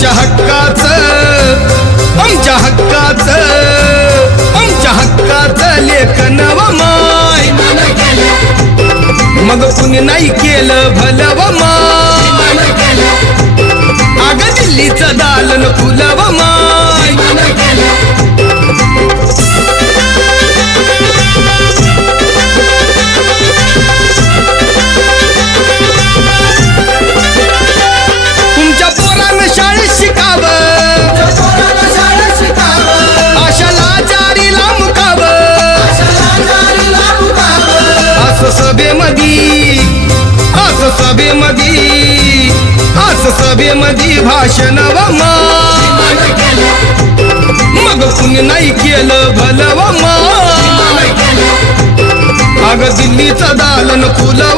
आमच्या हक्काच आमच्या हक्काच आमच्या हक्काच लेखन व माय. मग कुणी नाही केलं भलं व माय. अग दिल्लीचं दालन फुलव माय. सभेमधी आज सभेमधी भाषण व मग कुणी नाही केलं भलव व अग दिल्लीचं दालन फुलं